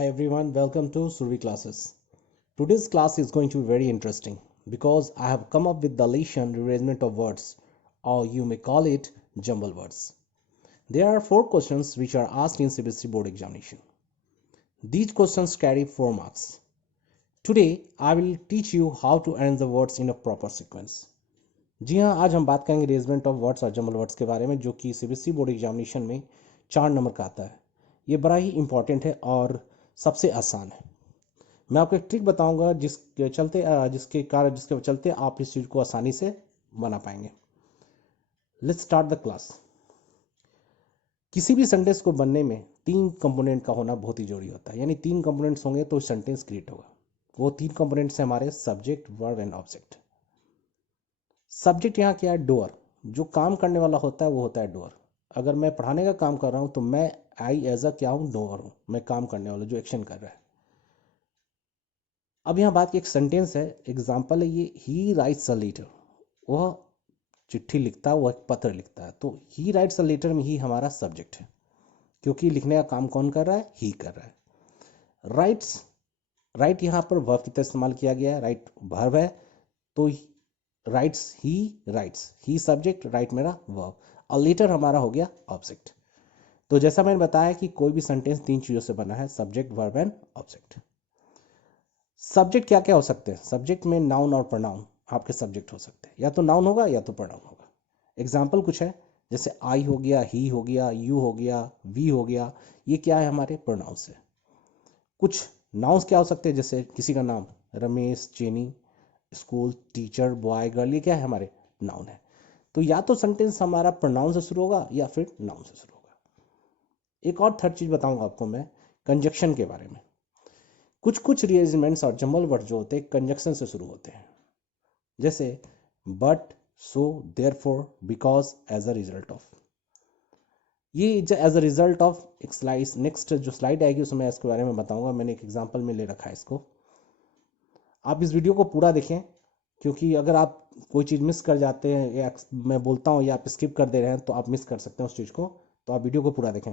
Hi everyone, welcome to Survi classes. Today's class is going to be very interesting because I have come up with the Latin rearrangement of words, or you may call it jumble words. There are 4 questions which are asked in CBSE board examination. These questions carry 4 marks. Today I will teach you how to arrange the words in a proper sequence. जी हाँ, आज हम बात करेंगे arrangement of words और jumble words के बारे में, जो कि सीबीएसई बोर्ड एग्जामिनेशन में 4 नंबर का आता है। ये बड़ा ही इंपॉर्टेंट है और सबसे आसान है। मैं आपको एक ट्रिक बताऊंगा जिसके चलते आप इस चीज़ को आसानी से बना पाएंगे। Let's start the class. किसी भी सेंटेंस को बनने में 3 कंपोनेंट का होना बहुत ही जरूरी होता है, यानी 3 कंपोनेंट्स होंगे तो सेंटेंस क्रिएट होगा। वो 3 कंपोनेंट्स हैं हमारे subject, verb and object. Subject यहाँ क्या है? डूअर। जो काम करने वाला होता है वो होता है डूअर। अगर मैं पढ़ाने का काम कर रहा हूँ तो मैं आई एज अ क्या हूँ? डूअर हूँ। मैं काम करने वाला जो एक्शन कर रहा है। अब यहाँ बात की एक सेंटेंस है, एग्जाम्पल है ये, ही राइट्स अ लेटर। वह चिट्ठी लिखता है, वह एक पत्र लिखता है। तो ही राइट्स अ लेटर में ही हमारा सब्जेक्ट है, क्योंकि लिखने का काम कौन कर रहा है? ही कर रहा है। राइट्स, राइट यहाँ पर वर्ब की तरह इस्तेमाल किया गया है। राइट वर्ब है तो राइट्स, ही सब्जेक्ट, राइट मेरा वर्ब, और लेटर हमारा हो गया ऑब्जेक्ट। तो जैसा मैंने बताया कि कोई भी सेंटेंस 3 चीज़ों से बना है, subject, verb and object. Subject क्या क्या हो सकते हैं? सब्जेक्ट में नाउन और प्रोनाउन आपके सब्जेक्ट हो सकते हैं, या तो नाउन होगा या तो प्रोनाउन होगा। एग्जाम्पल कुछ है, जैसे आई हो गया, ही हो गया, यू हो गया, वी हो गया, ये क्या है? हमारे प्रोनाउंस है। कुछ नाउन्स क्या हो सकते हैं, जैसे किसी का नाम रमेश, चेनी, स्कूल, टीचर, बॉय, गर्ल, ये क्या है? हमारे नाउन है। तो या तो सेंटेंस हमारा प्रोनाउन से शुरू होगा या फिर नाउन से शुरू होगा। एक और थर्ड चीज बताऊंगा आपको मैं, कंजक्शन के बारे में। कुछ कुछ रीअरेंजमेंट्स और जंबल वर्ड जो होते हैं कंजक्शन से शुरू होते हैं, जैसे but, so, therefore, because, as a result of. ये एज अ रिजल्ट ऑफ एक स्लाइड, नेक्स्ट जो स्लाइड आएगी उसमें इसके बारे में बताऊंगा। मैंने एक एग्जांपल में ले रखा है इसको। आप इस वीडियो को पूरा देखें, क्योंकि अगर आप कोई चीज़ मिस कर जाते हैं या मैं बोलता हूँ या आप स्किप कर दे रहे हैं तो आप मिस कर सकते हैं उस चीज़ को। तो आप वीडियो को पूरा देखें।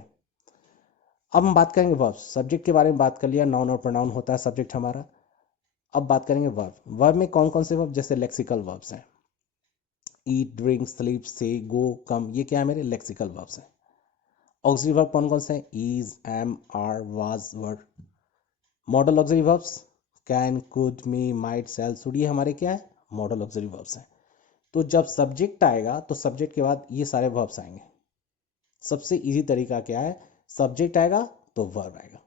अब हम बात करेंगे वर्ब। सब्जेक्ट के बारे में बात कर लिया, नाउन और प्रोनाउन होता है सब्जेक्ट हमारा। अब बात करेंगे वर्ब। वर्ब में कौन कौन से वर्ब? जैसे लेक्सिकल वर्ब्स हैं, ईट, ड्रिंक, स्लीप, से, गो, कम, ये क्या है? मेरे लेक्सिकल वर्ब्स हैं। ऑक्सिलरी वर्ब कौन कौन से हैं? Is, am, are, was, were. Modal auxiliary verbs can, could, may, might, shall, should, ये हमारे क्या है? मॉडल ऑक्सिलरी वर्ब्स हैं। तो जब सब्जेक्ट आएगा तो सब्जेक्ट के बाद ये सारे वर्ब्स आएंगे। सबसे इजी तरीका क्या है? सब्जेक्ट आएगा तो वर्ब आएगा,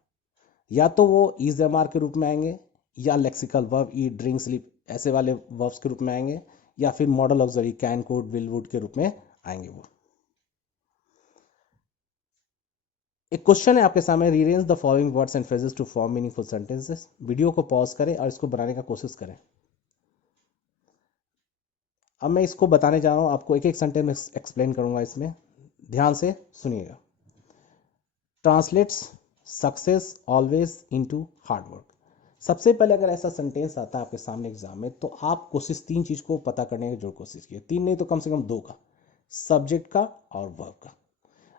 या तो वो इज, एम, आर के रूप में आएंगे, या लेक्सिकल वर्ब ईट, ड्रिंक, स्लीप, ऐसे वाले वर्ब्स के रूप में आएंगे, या फिर model auxiliary can, could, will, would के रूप में आएंगे वो। एक क्वेश्चन है आपके सामने, rearrange the following words and phrases to form meaningful sentences. Video को पॉज करें और इसको बनाने का कोशिश करें। अब मैं इसको बताने जा रहा हूँ आपको, एक एक सेंटेंस एक्सप्लेन करूंगा इसमें, ध्यान से सुनिएगा। Translates success always into hard work. सबसे पहले अगर ऐसा सेंटेंस आता है आपके सामने एग्जाम में, तो आप कोशिश 3 चीज को पता करने की जरूर कोशिश कीजिए। 3 नहीं तो कम से कम 2 का, सब्जेक्ट का और वर्ब का।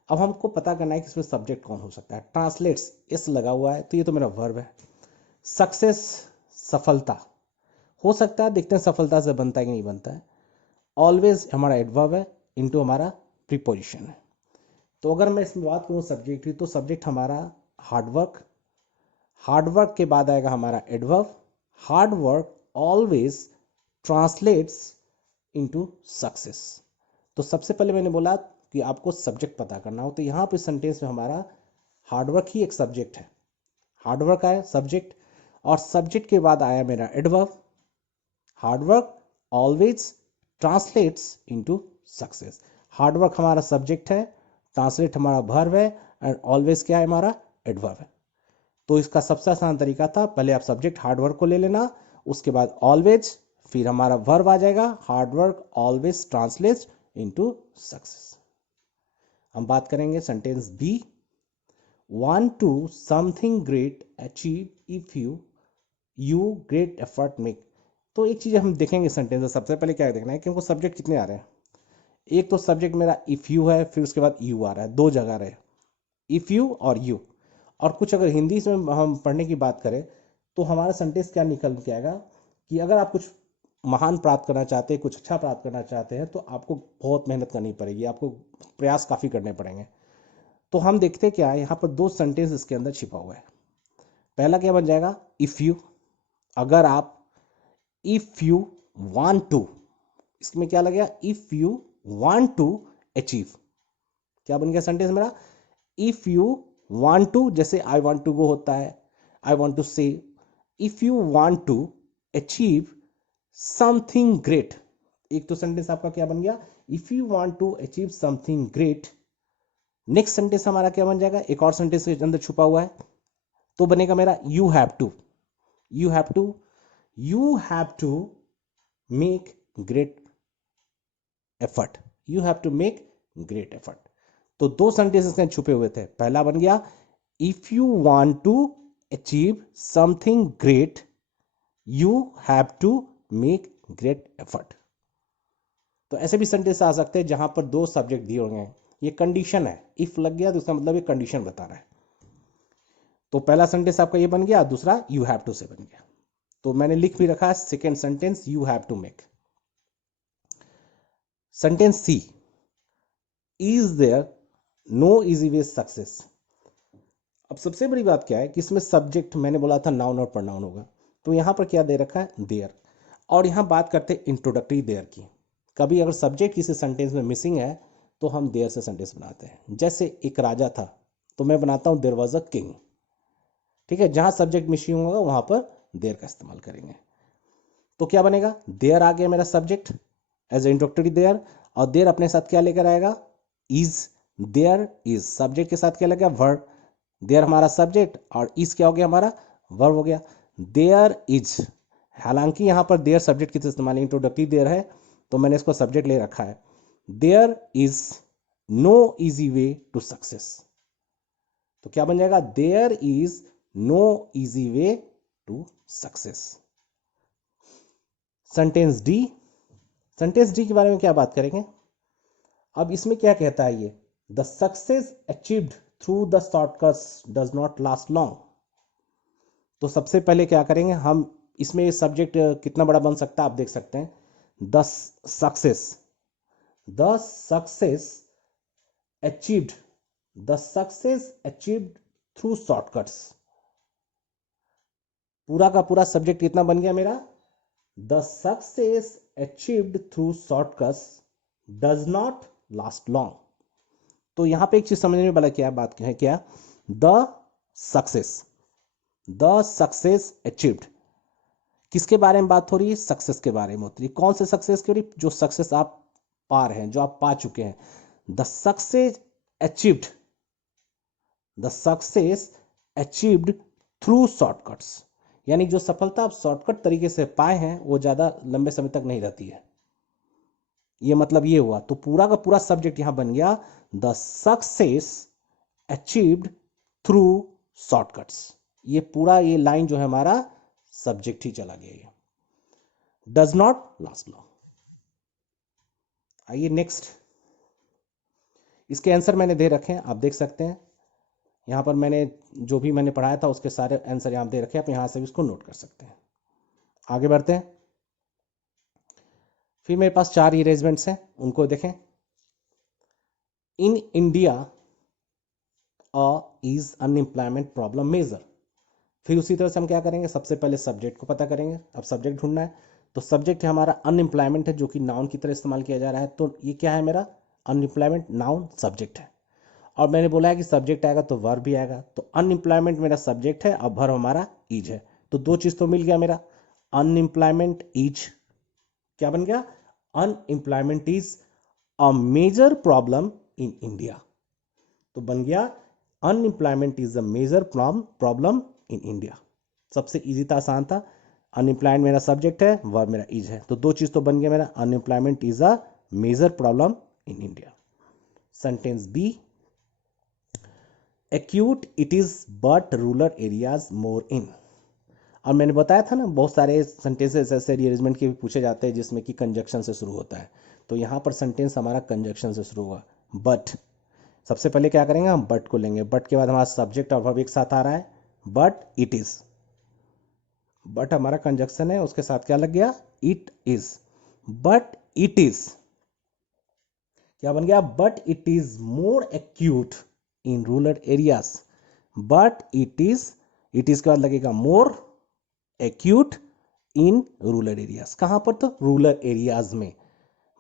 अब हमको पता करना है कि इसमें सब्जेक्ट कौन हो सकता है। ट्रांसलेट्स, एस लगा हुआ है तो ये तो मेरा वर्ब है। सक्सेस, सफलता, हो सकता है, देखते हैं सफलता से बनता है कि नहीं बनता है। ऑलवेज हमारा एडवर्ब है, इनटू हमारा प्रीपोजिशन है। तो अगर मैं इसमें बात करूँ सब्जेक्ट की, तो सब्जेक्ट हमारा हार्डवर्क, हार्डवर्क के बाद आएगा हमारा adverb. Hard work always translates into success. तो सबसे पहले मैंने बोला कि आपको सब्जेक्ट पता करना हो, तो यहाँ पे सेंटेंस में हमारा हार्डवर्क ही एक सब्जेक्ट है। हार्डवर्क आया सब्जेक्ट, और सब्जेक्ट के बाद आया मेरा adverb. Hard work always translates into success. Hard work हमारा सब्जेक्ट है, ट्रांसलेट हमारा वर्ब है, एंड ऑलवेज क्या है? हमारा एडवर्ब है। तो इसका सबसे आसान तरीका था, पहले आप सब्जेक्ट हार्डवर्क को ले लेना, उसके बाद ऑलवेज, फिर हमारा वर्ब आ जाएगा, hard work always translates into success. हम बात करेंगे sentence B. want to something great achieve if you great effort make। तो एक चीज हम देखेंगे सेंटेंस में, सबसे पहले क्या देखना है कि हमको सब्जेक्ट कितने आ रहे हैं। एक तो सब्जेक्ट मेरा इफ यू है, फिर उसके बाद यू आ रहा है, 2 जगह रहे, इफ यू और यू। और कुछ अगर हिंदी में हम पढ़ने की बात करें तो हमारा सेंटेंस क्या निकल के आएगा कि अगर आप कुछ महान प्राप्त करना चाहते हैं, कुछ अच्छा प्राप्त करना चाहते हैं, तो आपको बहुत मेहनत करनी पड़ेगी, आपको प्रयास काफ़ी करने पड़ेंगे। तो हम देखते क्या है, यहाँ पर दो सेंटेंस इसके अंदर छिपा हुआ है। पहला क्या बन जाएगा, इफ़ यू, अगर आप, इफ़ यू वांट टू, इसमें क्या लगेगा, if you want to achieve. क्या बन गया सेंटेंस मेरा, इफ़ यू वांट टू, जैसे आई वांट टू गो होता है, I want to say, if you want to achieve something great. एक तो सेंटेंस आपका क्या बन गया, if you want to achieve something great. Next sentence हमारा क्या बन जाएगा, एक और सेंटेंस के अंदर छुपा हुआ है, तो बनेगा मेरा you have to, you have to, you have to make great effort, you have to make great effort. तो दो सेंटेंसेस के छुपे हुए थे। पहला बन गया if you want to achieve something great you have to make great effort. तो ऐसे भी सेंटेंस आ सकते हैं जहां पर दो सब्जेक्ट दिए होंगे, ये कंडीशन है, इफ लग गया तो इसका मतलब ये कंडीशन बता रहा है। तो पहला सेंटेंस आपका ये बन गया, दूसरा यू हैव टू से बन गया। तो मैंने लिख भी रखा है second sentence you have to make. Sentence C, is there no easy way success. अब सबसे बड़ी बात क्या है कि इसमें सब्जेक्ट मैंने बोला था नाउन और प्रोनाउन होगा, तो यहां पर क्या दे रखा है, देयर। और यहां बात करते हैं इंट्रोडक्टरी देयर की। कभी अगर सब्जेक्ट किसी सेंटेंस में मिसिंग है तो हम देयर से सेंटेंस बनाते हैं। जैसे एक राजा था तो मैं बनाता हूं देयर वाज अ किंग, ठीक है। जहां सब्जेक्ट मिसिंग होगा वहां पर देयर का इस्तेमाल करेंगे। तो क्या बनेगा, देयर आ गया मेरा सब्जेक्ट एज इंट्रोडक्टरी देयर, और देयर अपने साथ क्या लेकर आएगा, इज। देयर इज सब्जेक्ट के साथ क्या लगेगा, वर्ब। देयर हमारा सब्जेक्ट और इज क्या हो गया, हमारा वर्ब हो गया। देयर इज, हालांकि यहां पर देयर सब्जेक्ट की इस्तेमाल इंट्रोडक्टरी देयर है तो मैंने इसको सब्जेक्ट ले रखा है। There is no easy way to success, तो क्या बन जाएगा, there is no easy way to success. Sentence D, sentence D के बारे में क्या बात करेंगे। अब इसमें क्या कहता है ये, the success achieved through the shortcuts does not last long. तो सबसे पहले क्या करेंगे हम, इसमें सब्जेक्ट कितना बड़ा बन सकता है आप देख सकते हैं, the success, the success achieved, the success achieved through shortcuts. पूरा का पूरा सब्जेक्ट कितना बन गया मेरा, the success achieved through shortcuts does not last long. तो यहां पे एक चीज समझने वाला क्या बात है, क्या, the success, the success achieved, किसके बारे में बात हो रही है, सक्सेस के बारे में होती है। कौन से सक्सेस की हो रही, जो सक्सेस आप पा रहे हैं, जो आप पा चुके हैं। The success achieved, the success achieved through shortcuts, यानी जो सफलता आप शॉर्टकट तरीके से पाए हैं वो ज्यादा लंबे समय तक नहीं रहती है, ये मतलब ये हुआ। तो पूरा का पूरा सब्जेक्ट यहां बन गया, the success achieved through shortcuts. ये पूरा ये लाइन जो है हमारा सब्जेक्ट ही चला गया, ये डज नॉट लास्ट लॉन्ग। आइए नेक्स्ट, इसके आंसर मैंने दे रखे हैं, आप देख सकते हैं यहां पर मैंने जो भी मैंने पढ़ाया था उसके सारे आंसर यहां दे रखे हैं, आप यहां से भी इसको नोट कर सकते हैं। आगे बढ़ते हैं, फिर मेरे पास 4 इरेजमेंट्स हैं, उनको देखें। In India is unemployment problem major. फिर उसी तरह से हम क्या करेंगे, सबसे पहले सब्जेक्ट को पता करेंगे। अब सब्जेक्ट ढूंढना है, तो सब्जेक्ट है हमारा अनएम्प्लॉयमेंट है, जो कि नाउन की तरह इस्तेमाल किया जा रहा है। तो ये क्या है मेरा, अनएम्प्लॉयमेंट नाउन सब्जेक्ट है। और मैंने बोला है कि सब्जेक्ट आएगा तो वर्ब भी आएगा, तो अनएम्प्लॉयमेंट मेरा सब्जेक्ट है और वर्ब हमारा इज है। तो दो चीज तो मिल गया मेरा, अनएम्प्लॉयमेंट इज, क्या बन गया, unemployment is a major problem in India. तो बन गया unemployment is a major problem in India. सबसे इजी था, आसान था। अनएम्प्लॉयमेंट मेरा सब्जेक्ट है, वर्ब मेरा इज है, तो दो चीज तो बन गया मेरा, unemployment is a major problem in India. Sentence B, acute it is but rural areas more in. और मैंने बताया था ना, बहुत सारे सेंटेंसेस ऐसे रीअरेंजमेंट के भी पूछे जाते हैं जिसमें कि कंजक्शन से शुरू होता है। तो यहाँ पर सेंटेंस हमारा कंजक्शन से शुरू हुआ, बट सबसे पहले क्या करेंगे, हम बट को लेंगे, बट के बाद हमारा सब्जेक्ट और वर्ब एक साथ आ रहा है, बट इट इज, बट हमारा कंजक्शन है, उसके साथ क्या लग गया, it is, but it is क्या बन गया, but it is more acute in rural areas, but it is के बाद लगेगा more acute in rural areas, कहां पर, तो रूरल एरियाज में,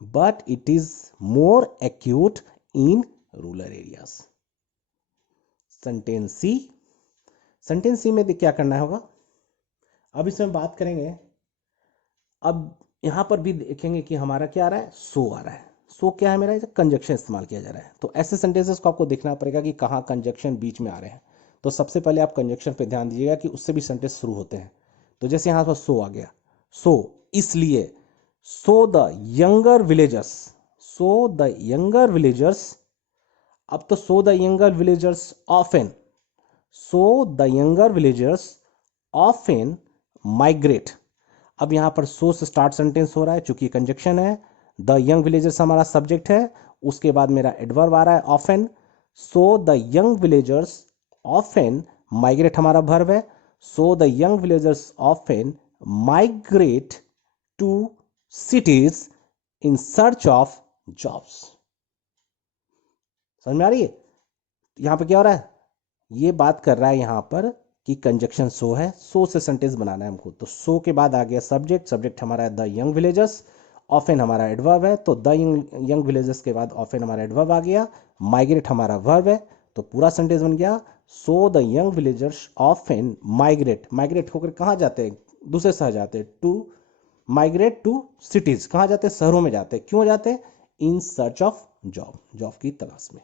but it is more acute in rural areas. Sentence C, sentence C में क्या करना होगा, अब इसमें बात करेंगे, अब यहां पर भी देखेंगे कि हमारा क्या आ रहा है, सो आ रहा है, सो क्या है मेरा, कंजक्शन इस्तेमाल किया जा रहा है, तो ऐसे सेंटेंसेस को आपको देखना पड़ेगा कि कहाँ कंजक्शन बीच में आ रहे हैं। तो सबसे पहले आप कंजक्शन पे ध्यान दीजिएगा कि उससे भी सेंटेंस शुरू होते हैं। तो जैसे यहाँ पर सो आ गया, सो इसलिए, so the younger villagers, so the younger villagers, अब तो so the younger villagers often, so the younger villagers often migrate, अब यहां पर सो से स्टार्ट सेंटेंस हो रहा है, चूंकि कंजक्शन है, द यंग विलेजर्स हमारा सब्जेक्ट है, उसके बाद मेरा एडवर्ब आ रहा है often, so the young villagers often migrate हमारा वर्ब है, so the young villagers often migrate to cities in search of jobs. समझ में आ रही है, यहां पर क्या हो रहा है, ये बात कर रहा है यहां पर कि कंजक्शन सो है, सो से सेंटेंस बनाना है हमको, तो सो के बाद आ गया सब्जेक्ट, सब्जेक्ट हमारा है द यंग विलेजर्स, ऑफन हमारा एडवर्ब है, तो द यंग विलेजर्स के बाद ऑफन हमारा एडवर्ब आ गया, माइग्रेट हमारा वर्ब है, तो पूरा सेंटेंस बन गया, सो the young villagers often migrate, migrate होकर कहाँ जाते हैं, दूसरे शहर जाते हैं, टू माइग्रेट टू सिटीज, कहाँ जाते हैं, शहरों में जाते हैं, क्यों जाते हैं, in search of job, job की तलाश में।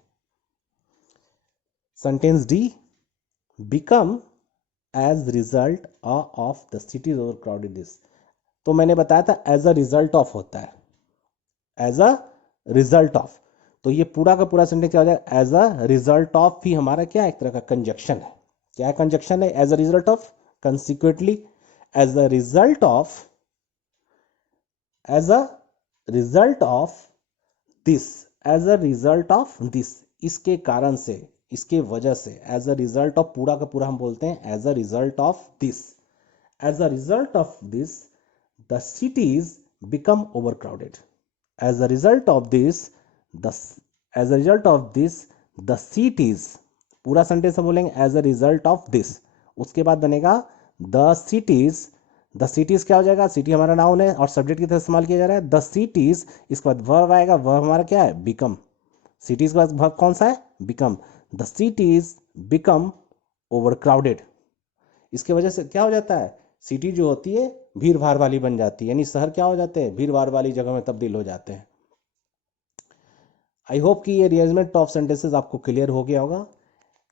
Sentence D, become as result of the cities over crowdedness, तो मैंने बताया था एज अ रिजल्ट ऑफ होता है, एज अ रिजल्ट ऑफ, तो ये पूरा का पूरा सेंटेंस क्या हो जाएगा, एज अ रिजल्ट ऑफ भी हमारा क्या एक तरह का कंजक्शन है, क्या कंजक्शन है, as a result of, consequently, as a result of, as a result of this, as a result of this, इसके कारण से, इसके वजह से, एज अ रिजल्ट ऑफ, पूरा का पूरा हम बोलते हैं as a result of this, as a result of this the cities become overcrowded, as a result of this the, as a result of this the cities, पूरा sentence हम बोलेंगे as a result of this, उसके बाद बनेगा the cities, the cities क्या हो जाएगा, city हमारा नाउन है और सब्जेक्ट की तरह इस्तेमाल किया जा रहा है, द सिटीज, इसके बाद वर्ब आएगा, वर्ब हमारा क्या है, बिकम, सिटीज के बाद वर्ब कौन सा है, become, the cities become overcrowded, इसके वजह से क्या हो जाता है, सिटी जो होती है भीड़ भाड़ वाली बन जाती है, यानी शहर क्या हो जाते हैं, भीड़ भाड़ वाली जगह में तब्दील हो जाते हैं। आई होप कि ये अरेंजमेंट ऑफ सेंटेंसेस आपको क्लियर हो गया होगा।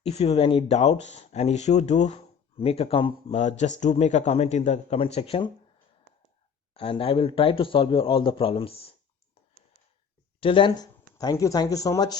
If you have any doubts and issue, do make a just do make a comment in the comment section and I will try to solve your all the problems. Till then, thank you so much.